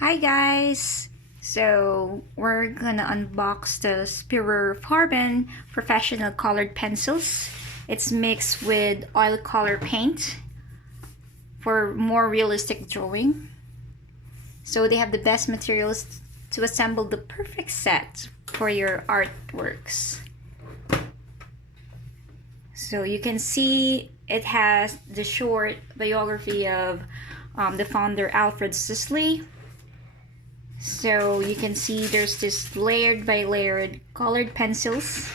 Hi guys! So we're gonna unbox the Schpirerr Farben professional colored pencils. It's mixed with oil color paint for more realistic drawing. So they have the best materials to assemble the perfect set for your artworks. So you can see it has the short biography of the founder Alfred Sisley. So you can see there's this layered by layered colored pencils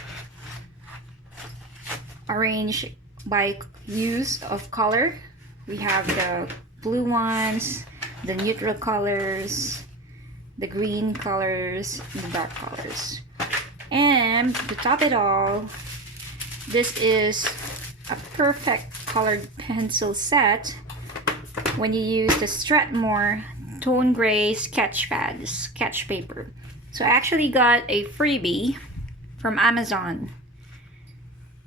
arranged by use of color. We have the blue ones, the neutral colors, the green colors, and the dark colors. And to top it all, this is a perfect colored pencil set when you use the Strathmore Toned Gray sketch paper. So I actually got a freebie from Amazon.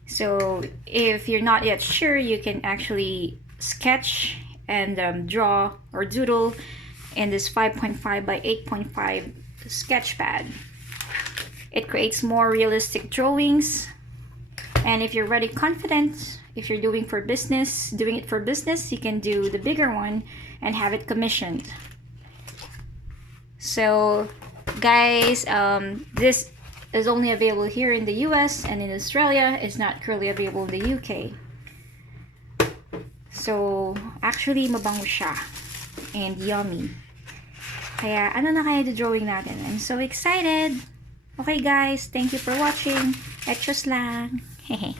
So if you're not yet sure, you can actually sketch and draw or doodle in this 5.5 by 8.5 sketch pad. It creates more realistic drawings, and if you're already confident, if you're doing it for business, you can do the bigger one and have it commissioned. So guys, this is only available here in the US, and in Australia it's not currently available in the UK. So actually mabango siya and yummy. Kaya ano na kaya the drawing natin? I'm so excited. Okay guys, thank you for watching. Extras lang. Hehe.